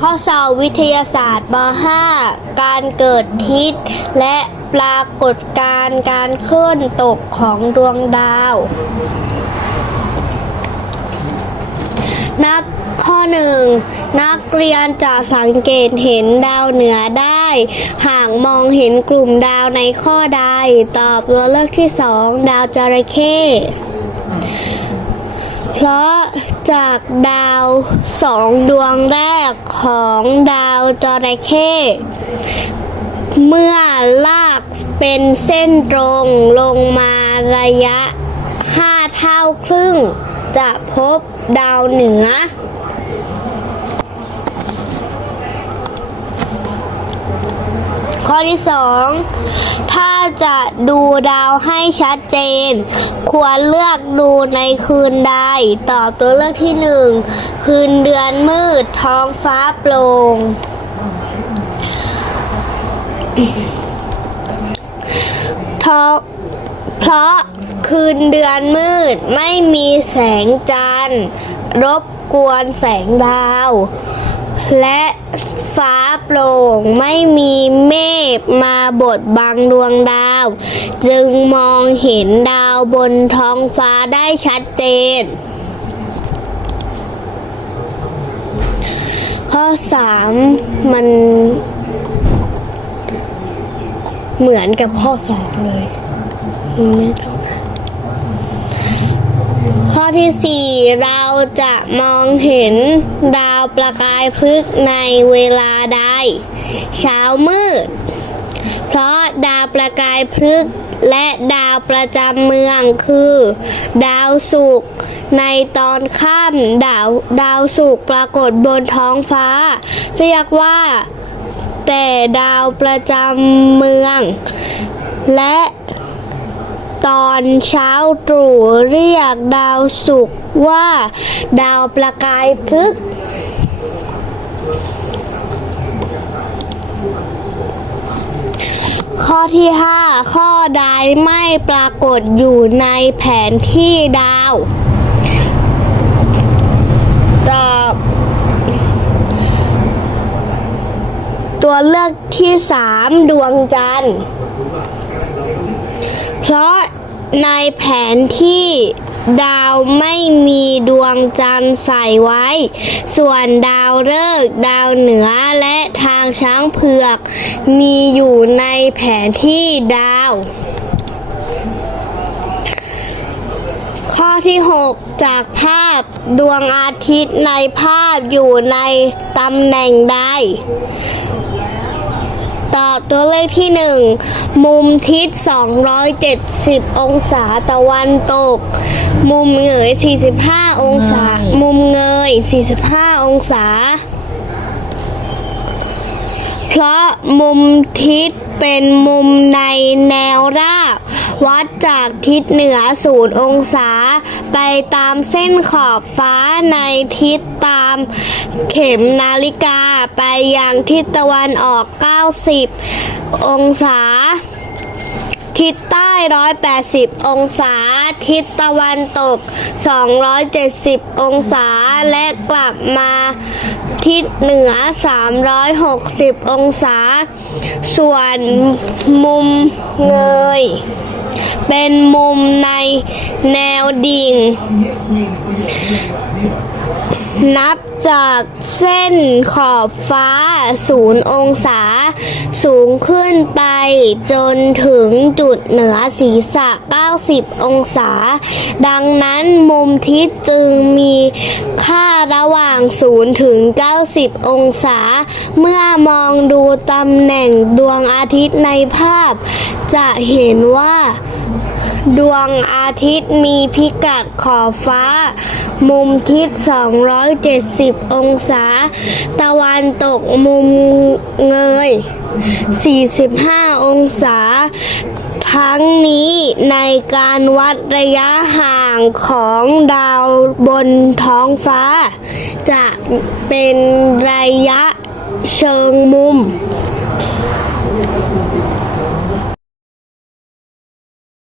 ข้อสอบวิทยาศาสตร์ม .5 การเกิดทิศและปรากฏการณ์การเคลื่อนตกของดวงดาว นักข้อหนึ่งนักเรียนจะสังเกตเห็นดาวเหนือได้ หากมองเห็นกลุ่มดาวในข้อใด ตอบตัวเลือกที่สองดาวจระเข้ เพราะจากดาวสองดวงแรกของดาวจระเข้เมื่อลากเป็นเส้นตรงลงมาระยะ 5 เท่าครึ่ง จะพบดาวเหนือ ข้อที่ 2 ถ้าจะดูดาวให้ชัดเจน ควรเลือกดูในคืนใด ตอบตัวเลือกที่ 1 คืนเดือนมืด ท้องฟ้าโปร่งเพราะเพราะคืนเดือนมืดไม่มีแสงจันทร์ รบกวนแสงดาว และฟ้าโปร่งไม่มีเมฆมาบดบังดวงดาว จึงมองเห็นดาวบนท้องฟ้าได้ชัดเจน ข้อ 3 มันเหมือนกับข้อสองเลยไม่ต้องข้อที่สี่เราจะมองเห็นดาว ประกายพฤกในเวลาใด เช้ามืด เพราะดาวประกายพฤกและดาวประจำเมืองคือ ดาวศุกร์ในตอนค่ำดาวดาวศุกร์ปรากฏบนท้องฟ้า เรียกว่า แต่ดาวประจำเมือง และตอนเช้าตรู่เรียกดาวศุกร์ว่า ดาวประกายพฤกษ์ข้อ ที่ 5 ข้อใดไม่ปรากฏอยู่ในแผนที่ดาว ตอบ ตัวเลือกที่ 3 ดวงจันทร์ เพราะในแผนที่ดาวไม่มีดวงจันทร์ใส่ไว้ ส่วนดาวฤกษ์ดาวเหนือและทางช้างเผือก มีอยู่ในแผนที่ดาว ข้อที่ 6 จากภาพดวงอาทิตย์ในภาพอยู่ในตำแหน่งใดตอบตัวเลขที่ 1 มุมทิศ 270 องศาตะวันตก มุมเหงย 45 องศาเงยมุมเงย 45 องศา เพราะมุมทิศเป็นมุมในแนวราบ วัดจากทิศเหนือศูนย์องศา ไปตามเส้นขอบฟ้าในทิศตามเข็มนาฬิกาไปยังทิศตะวันออก 90 องศา ทิศใต้ 180 องศา ทิศตะวันตก 270 องศา และกลับมาทิศเหนือ 360 องศา ส่วนมุมเงย เป็นมุมในแนวดิ่ง นับจากเส้นขอบฟ้าศูนย์องศา สูงขึ้นไปจนถึงจุดเหนือศีรษะ 90 องศา ดังนั้นมุมทิศจึงมีค่าระหว่าง 0 ถึง 90 องศา เมื่อมองดูตำแหน่งดวงอาทิตย์ในภาพ จะเห็นว่า ดวงอาทิตย์มีพิกัดขอบฟ้า มุมทิศ 270 องศา ตะวันตกมุมเงย 45 องศา ทั้งนี้ในการวัดระยะห่างของดาวบนท้องฟ้า จะเป็นระยะเชิงมุม